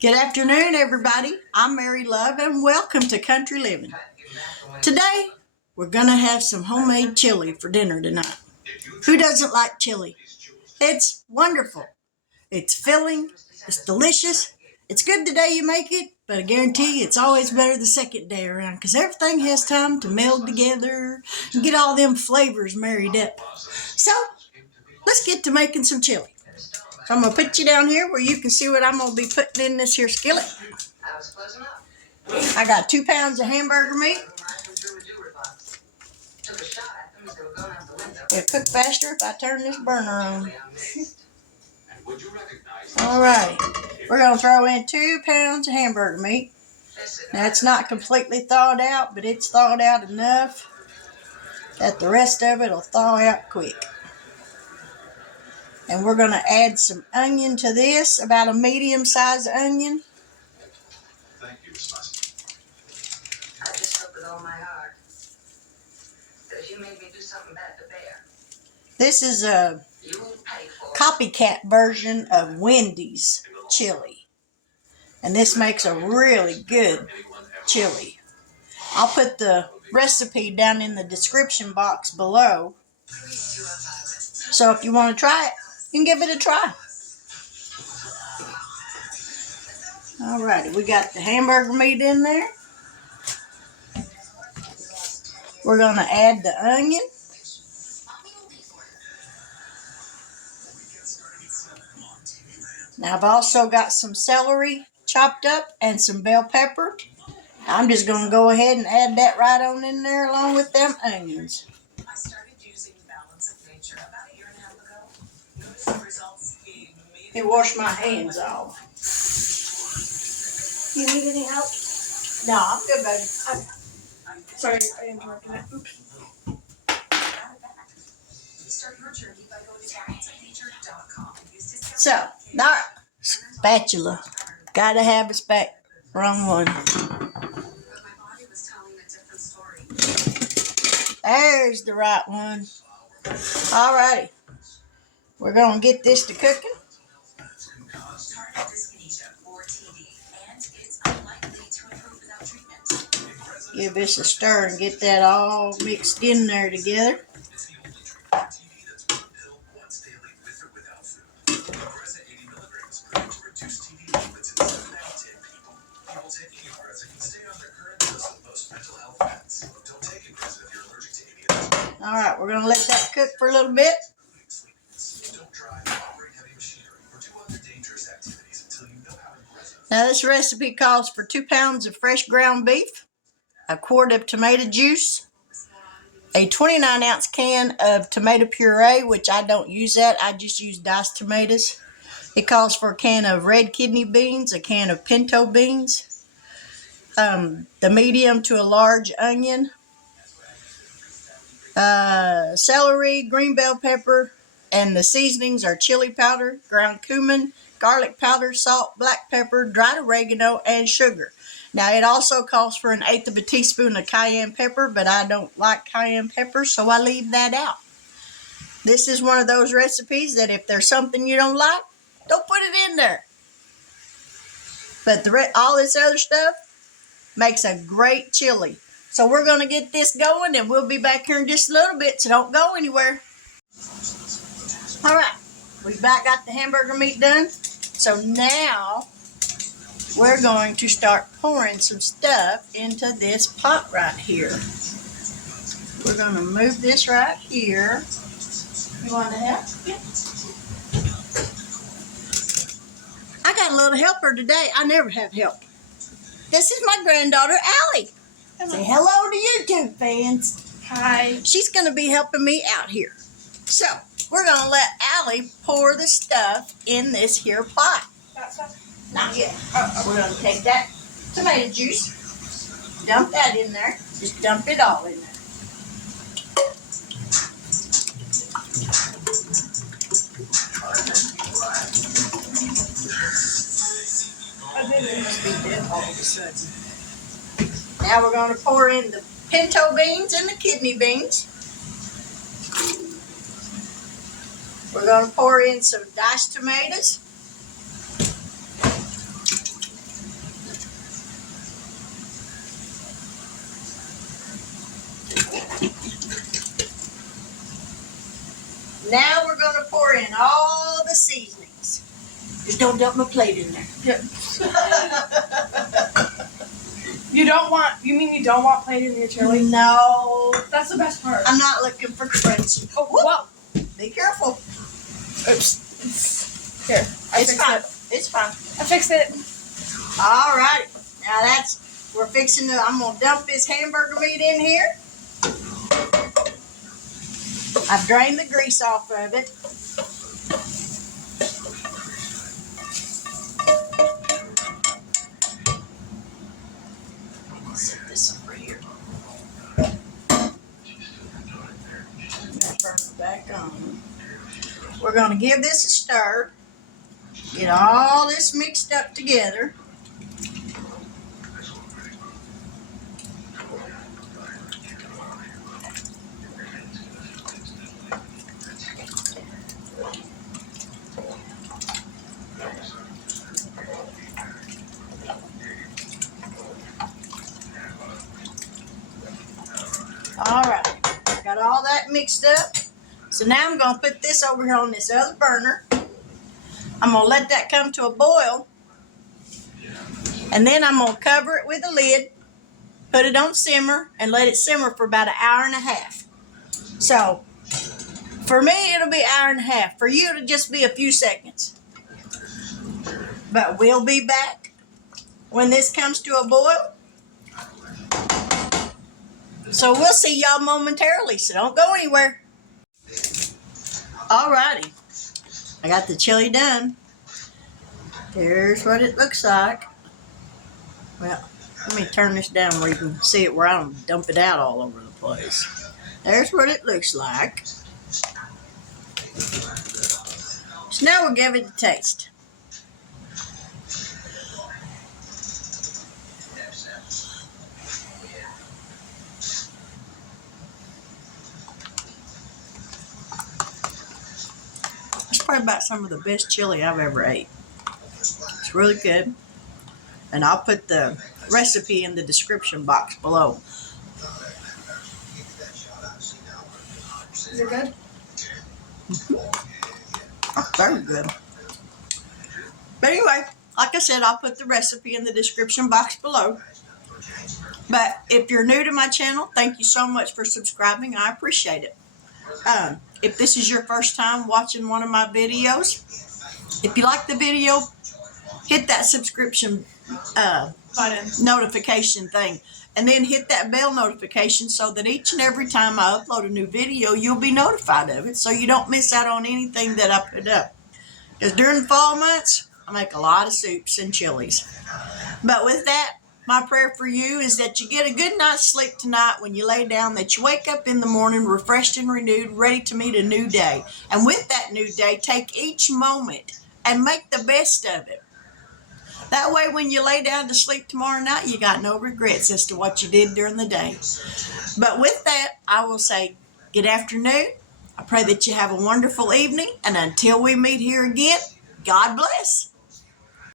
Good afternoon, everybody. I'm Mary Love, and welcome to Country Living. Today, we're going to have some homemade chili for dinner tonight. Who doesn't like chili? It's wonderful. It's filling. It's delicious. It's good the day you make it, but I guarantee it's always better the second day around because everything has time to meld together and get all them flavors married up. So, let's get to making some chili. So I'm going to put you down here where you can see what I'm going to be putting in this here skillet. I got 2 pounds of hamburger meat. It'll cook faster if I turn this burner on. Alright, we're going to throw in 2 pounds of hamburger meat. Now it's not completely thawed out, but it's thawed out enough that the rest of it will thaw out quick. And we're going to add some onion to this, about a medium-sized onion. Thank you, Miss Musk. I just hope with all my heart that you made me do something bad to Bear. This is a copycat version of Wendy's chili. And this makes a really good chili. I'll put the recipe down in the description box below. So if you want to try it, you can give it a try. Alrighty, we got the hamburger meat in there. We're going to add the onion. Now I've also got some celery chopped up and some bell pepper. I'm just going to go ahead and add that right on in there along with them onions. I started using Balance of Nature about 1.5 years ago. Noticed the results being Hey, wash my hands off. You need any help? No, I'm good, baby. Sorry, I interrupted that. Oops. Start your journey by going to balanceofnature.com. So, our spatula. Gotta have a spatula. Wrong one. There's the right one. Alrighty. We're going to get this to cooking. Give this a stir and get that all mixed in there together. Alright, we're going to let that cook for a little bit. Now this recipe calls for 2 pounds of fresh ground beef, a quart of tomato juice, a 29-ounce can of tomato puree, which I don't use that. I just use diced tomatoes. It calls for a can of red kidney beans, a can of pinto beans, the medium to a large onion, celery, green bell pepper, and the seasonings are chili powder, ground cumin, garlic powder, salt, black pepper, dried oregano, and sugar. Now, it also calls for 1/8 of a teaspoon of cayenne pepper, but I don't like cayenne pepper, so I leave that out. This is one of those recipes that if there's something you don't like, don't put it in there. But all this other stuff makes a great chili. So we're going to get this going, and we'll be back here in just a little bit, so don't go anywhere. All right, we've about got the hamburger meat done. So now we're going to start pouring some stuff into this pot right here. We're going to move this right here. You want to help? Yeah. I got a little helper today. I never have help. This is my granddaughter, Allie. Say hello to YouTube fans. Hi. She's going to be helping me out here. So, we're going to let Allie pour the stuff in this here pot. Not yet. We're going to take that tomato juice, dump that in there. Just dump it all in there. All of a sudden. Now we're going to pour in the pinto beans and the kidney beans. We're going to pour in some diced tomatoes. don't dump my plate in there. Yep. You don't want plate in your chili? No. That's the best part. I'm not looking for crunchy. Oh, whoa. Be careful. Oops. Here. It's fine. It's fine. I fixed it. All right. Now we're fixing I'm going to dump this hamburger meat in here. I've drained the grease off of it. Set this over here. Turn it back on. We're going to give this a stir. Get all this mixed up together. All right, got all that mixed up. So now I'm going to put this over here on this other burner. I'm going to let that come to a boil. And then I'm going to cover it with a lid, put it on simmer, and let it simmer for about an hour and a half. So for me, it'll be an hour and a half. For you, it'll just be a few seconds. But we'll be back when this comes to a boil. So we'll see y'all momentarily, so don't go anywhere. Alrighty, I got the chili done. Here's what it looks like. Well, let me turn this down where you can see it where I don't dump it out all over the place. There's what it looks like. So now we'll give it a taste. It's probably about some of the best chili I've ever ate. It's really good. And I'll put the recipe in the description box below. Is it good? Oh, very good. But anyway, like I said, I'll put the recipe in the description box below. But if you're new to my channel, thank you so much for subscribing. I appreciate it. If this is your first time watching one of my videos, if you like the video, hit that subscription Button. notification thing. And then hit that bell notification so that each and every time I upload a new video, you'll be notified of it so you don't miss out on anything that I put up. Because during the fall months, I make a lot of soups and chilies. But with that, my prayer for you is that you get a good night's sleep tonight when you lay down, that you wake up in the morning refreshed and renewed, ready to meet a new day. And with that new day, take each moment and make the best of it. That way, when you lay down to sleep tomorrow night, you got no regrets as to what you did during the day. But with that, I will say good afternoon. I pray that you have a wonderful evening. And until we meet here again, God bless.